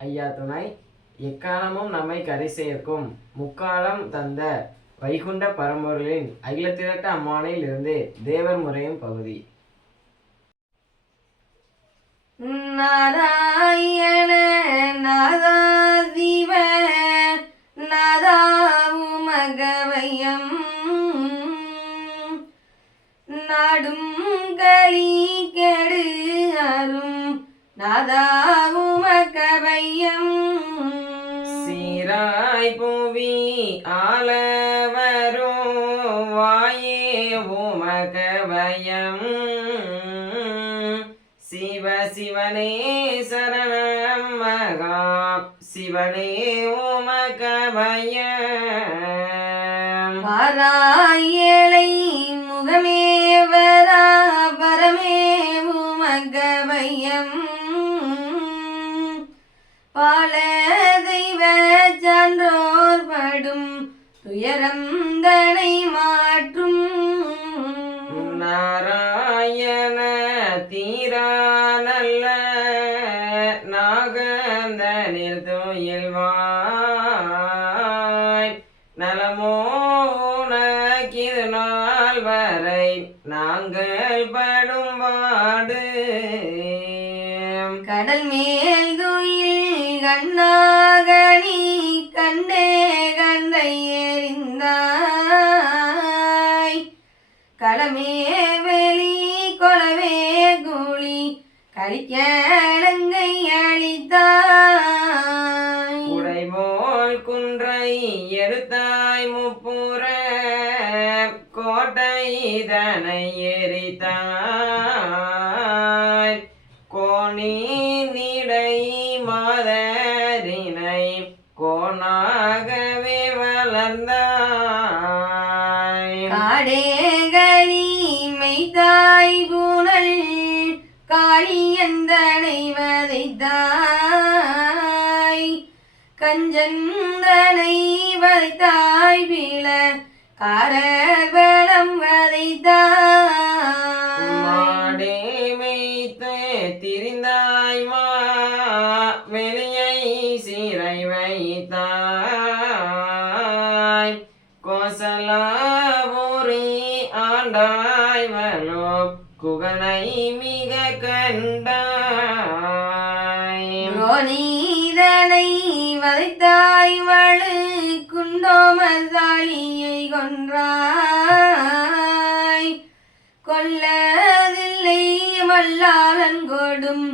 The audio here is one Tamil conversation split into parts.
ஐயா துணை. எக்காலமும் நம்மை கரை சேர்க்கும் முக்காலம் தந்த வைகுண்ட பரம்பொருளின் அகிலத்திரட்ட அம்மானில் இருந்து தேவர் முறையும் பகுதி. நாராயண நாதா சிவ நாதாவுமகவயம் நாடும் களி கெடு அரும் நாதாவுமகவயம் சீராய் புவி ஆளவரும் வாயே உமகவயம் சிவ சிவனே சரணம் மகா சிவனே உமகவயம் வாராயலை முகமே வரா பரமே உமகவயம் பால தெய்வ சான்றோர் படும் துயரம் தனை மாற்றும் நாராயண தீரா நல்ல நாகந்தனில் துயில்வாய் நலமோ உனக்கிது நாள் வரை நாங்கள் படும் பாடு கடல் மேல் துயில் கண்ணாகனி கண்டே கண்டை எறிந்தாய் களமே வெளி கொலவே குழி கலிக்கடங்கை அளித்தாய் உடைபோல் குன்றை எடுத்தாய் முப்புற கோட்டை இதனை எரித்தாய் கோணி நீடை மாதரினை கோணாகவே வளர்ந்தாய் காடேகளி மெய்தாய் புனல் காளியந்தனை வதைத்தாய் கஞ்சந்தனை வதைத்தாய் பிள காரபலம் வதைத்தாய் மாடே மேய்த்து திரிந்தாய் மா வெளியை சீரை வைத்தாய் கோசலாபுரி ஆண்டாய் வலோ குகனை மிக கண்டாய் ரோனீதனை வதைத்தாய் வலு குண்டோமசாலியை கொன்றாய் கொல்லதில்லை வல்லாளன் கொடும்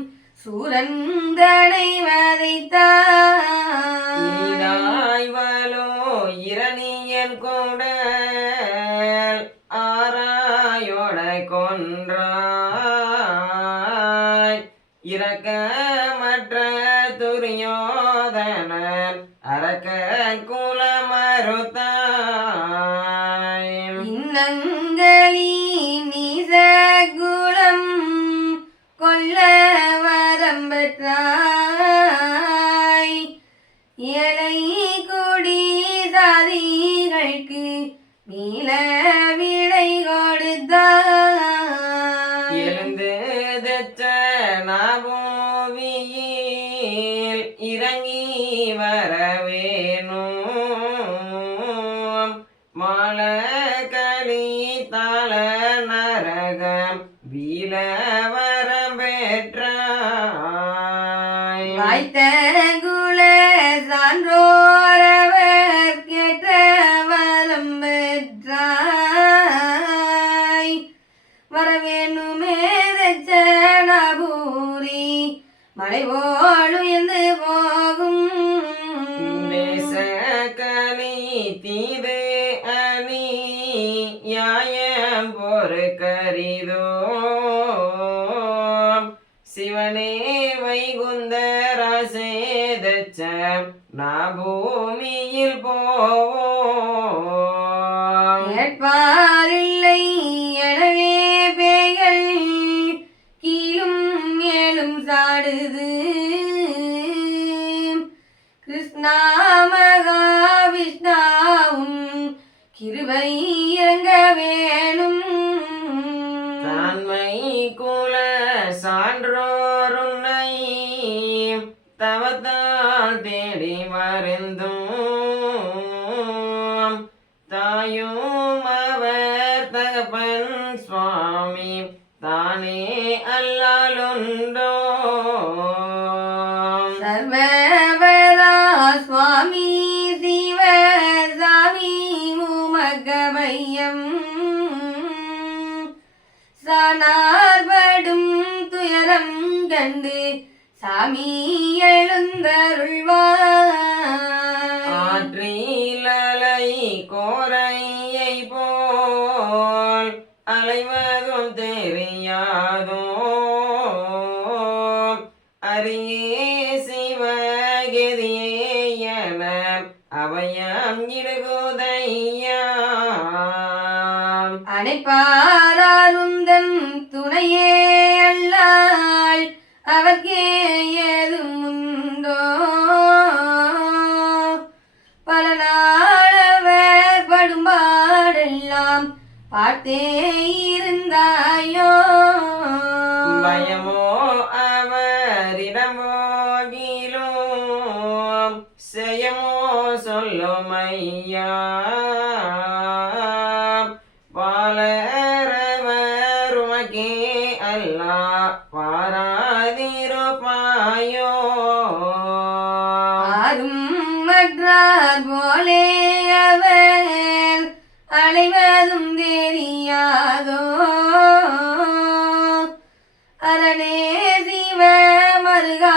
சூரந்தனை வதைத்தாய் ஈடாய் வலோ இரணியன் கூட ஆராயோட கொன்றாய் இரக்கமற்ற துரியோதனன் அரக்க குலமறுத்தாய் இன்னங்களி நீசகுலம் கொல்ல வரம் பெற்றாய் ஏழை கொடி சாதிகளுக்கு நீல விடை கொடுத்தாய் எழுந்து தெச்ச நாபூவியில் இறங்கி வரவேணும் மாலகளி தாள நரகம் வீலவரம் பெற்றாய் வாய்த்த குல சான்றோரவர் கேட்ட வரம் பெற்றாய் வரவேணுமே தச்சனபூரி மலை போழுயர்ந்து போகும் தேசக்கலி தீது அணி யாயம் பொறுக்கரிதோ சிவனே வைகுந்தராசேதச்ச நாபூமியில் போவோம் கேட்பாரில்லை எனவே பேய்கள் கீழும் மேலும் சாடுது கிருஷ்ணா மகாவிஷ்ணாவும் கிருபை இறங்க வேணும் தான்மை குல சான்றோருன்னை தவத்தால் நாள் தேடி வருந்தும் தாயும் அவர் தகப்பன் சுவாமி தானே அல்லாலுண்டோ சர்வவரா சுவாமி சிவ சாமி முமகவையம் சானார்படும் துயரம் கண்டு சாமி எழுந்தருள்வார் ஆற்றிலலை கோரையை போல் அலைவதும் தெரியாதோ அரியே சிவகதியே என அபயம் இடுகுதையா அணைப்பாருந்தன் துணையே அல்லாள் அவர்க்கே ஏதும் உண்டோ பல நாளவர் படும்பாடெல்லாம் பார்த்தே இருந்தாயோ பயமோ அவரிடமோகிலும் செய்யமோ சொல்லும் ஐயா பாலரவருமக்கே அல்லா பாராதிருப்பாயோ ஆரும் மற்றார் போலே அவர் அலைவதும் தெரியாதோ அரணே சிவ மருகா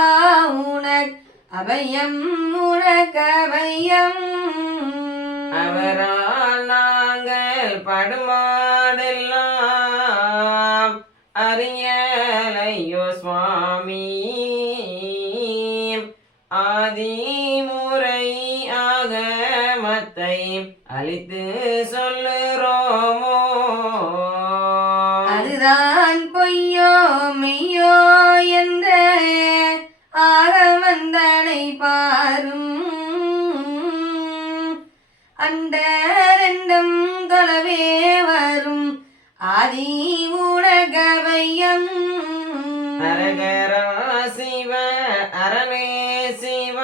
உனக் அபயம் உனக்கபயம் அவரால் நாங்கள் படுமாடெல்லாம் அறியலையோ சுவாமி ஆதிமுறை ஆகமத்தை அழித்து சொல்லுறோமோ அதுதான் பொய்யோ மெய்யோ என்ற ஆகமந்தனை பாரும் அந்த ரெண்டும் தொலைவே வரும் ஆதி உலகவையம் அரகரா சிவ அரணே சிவ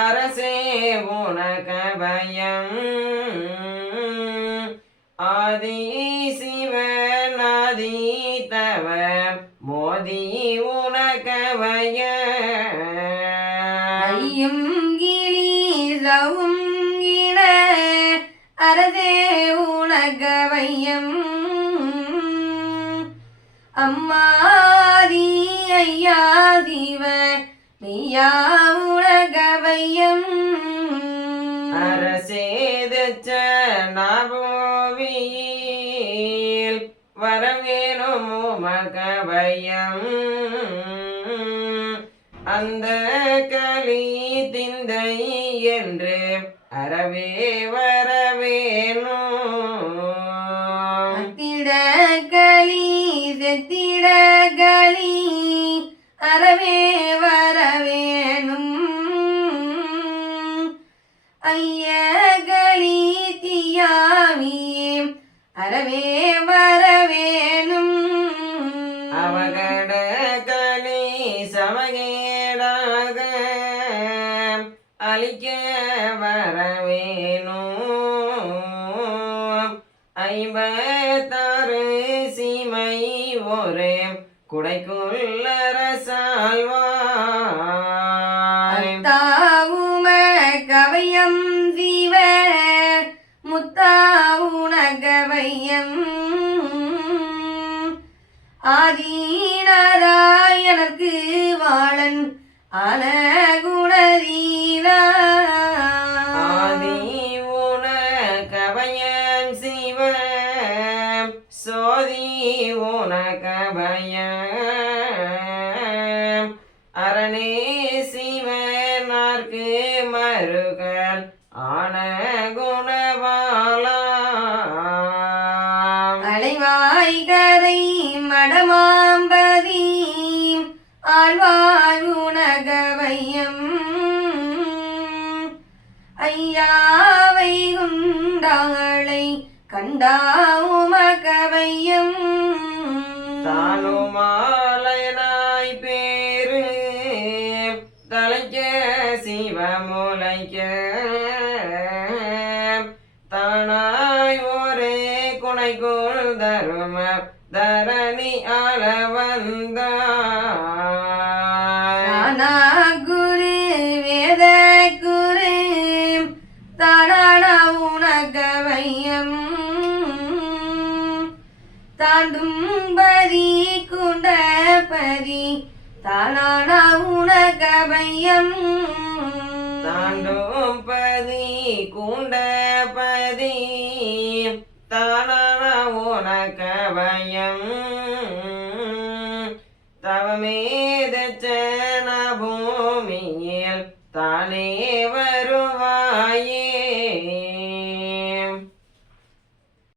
அரசே உனகபயம் ஆதி சிவநாதி தவ மோதி உனகபய ஐயும் கிளி சவும் இன அரசே உலகவையம் அம்மாதி ஐயா சிவ மெய்யா உலகவையம் அரசேதச்ச நாபோவியில் வரவேணும் உமகபயம் அந்த கலி திந்தை என்று அறவே வரவேணும் அத்திடகளி செத்திடகளி அறவே வரவேணும் ஐயகளி தீயாவியே அறவே வரவேணும் அவகட கலி சமகேடாக அழிக்க வரவேணும் ஐம்பத்தாறு சீமை ஒரு குடைக்குள்ளரசால்வாய் தாவும கவையம் ஜீவ முத்தாவுணகவையம் ஆதிநாராயணர்க்கு வாழன் அழகுணதீரா ஆதி உனகபயம் சிவ சோதி உனகபயம் அரணே சிவனார்க்கு மருகன் ஆன குணபாலா அலைவாய்கரை மடமாம்பதி ஆழ்வாய் உணகவையம் ஐயாவை குண்டாளை கண்டாவுமகவையம் தானுமாலயனாய் பேரு முளைக்க தானாய் ஒரே குணைக்குள் தரும தரணி ஆள வந்தாய். நானா குரு வேத குரு தானான உனகவையம் தாண்டும்பதி குண்டபதி தானான உனகவையம் தாண்டும் பதி குண்டபதி தானான உனக்கவயம் தவமே